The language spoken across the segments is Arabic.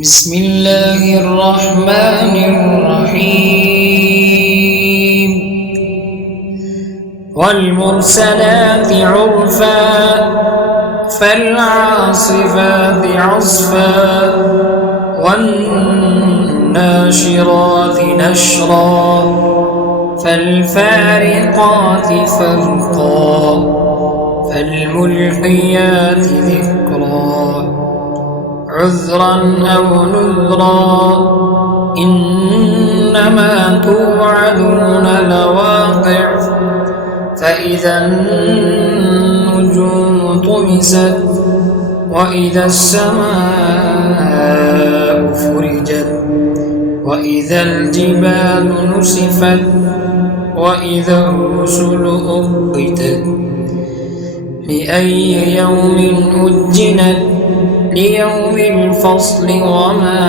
بسم الله الرحمن الرحيم والمرسلات عرفا فالعاصفات عصفا والناشرات نشرا فالفارقات فرقا فالملقيات ذكرا عذرا أو نذرا إنما توعدون لواقع فإذا النجوم طمست وإذا السماء فرجت وإذا الجبال نسفت وإذا الرسل أقتت لأي يوم أجلت ليوم الفصل وما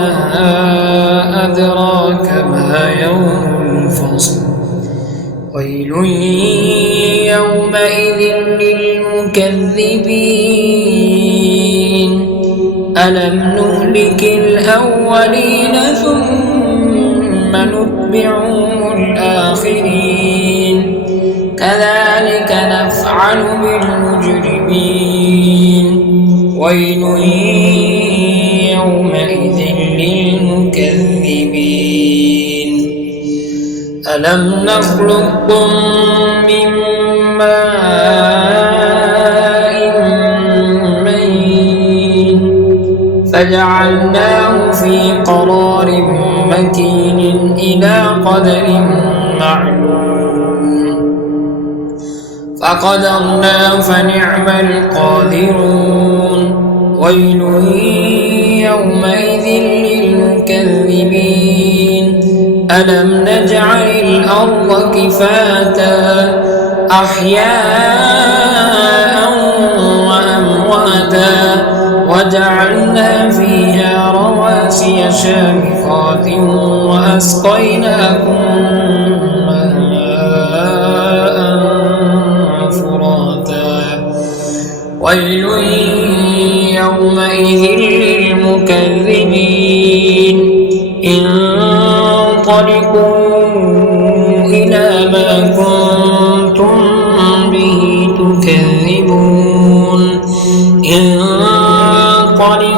أدراك ما يوم الفصل ويل يومئذ للمكذبين ألم نهلك الأولين ثم نتبعهم الآخرين كذلك نفعل بالمجرمين ويل يومئذ للمكذبين ألم نخلقكم من ماء مهين فجعلناه في قرار مكين إلى قدر معلوم فقدرنا فنعم القادرون ويل يومئذ للمكذبين ألم نجعل الأرض كفاتا أحياء وأمواتا وجعلنا فيها رواسي شامخات وأسقيناكم ماء فراتا ويل يومئذ للمكذبين انطلقوا إلى ما كنتم به تكذبون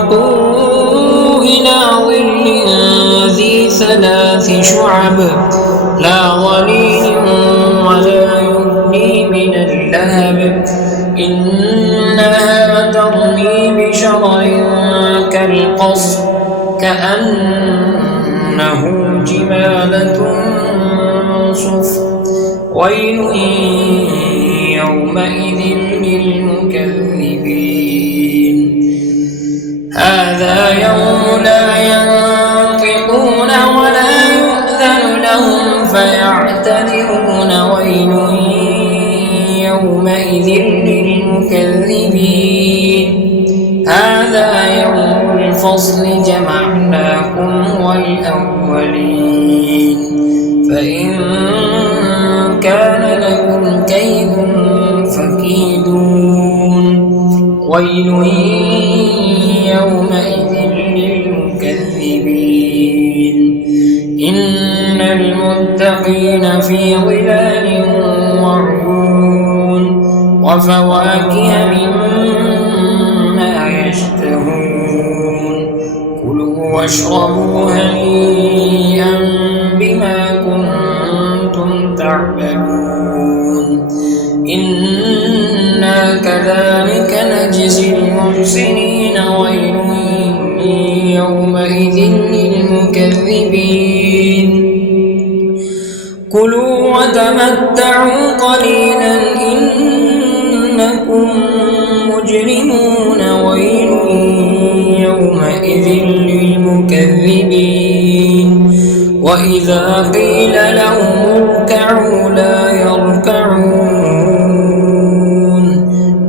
انطلقوا إلى ظل ذي ثلاث شعب لا ظليل ولا يغني من اللهب إنها ترمي بشرر كالقصر كأنه جمالة صفر ويل يومئذ للمكذبين هذا يوم لا ينطقون ولا يؤذن لهم فيعتذرون ويل يومئذ للمكذبين هذا يوم الفصل جمعناكم والأولين فإن كان لكم كيد فكيدون ويل يومئذ للمكذبين إن المتقين في ظلال وعيون وفواكه مما يشتهون كلوا واشربوا هنيئا بما كنتم تعملون إنا كذلك نجزي المحسنين ويل يومئذ للمكذبين كلوا وتمتعوا قليلا إنكم مجرمون ويل يومئذ للمكذبين وإذا قيل لهم اركعوا لا يركعون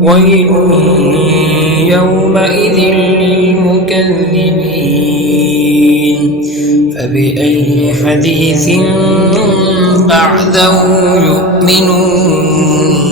ويل يومئذ للمكذبين فبأي حديث بعده يؤمنون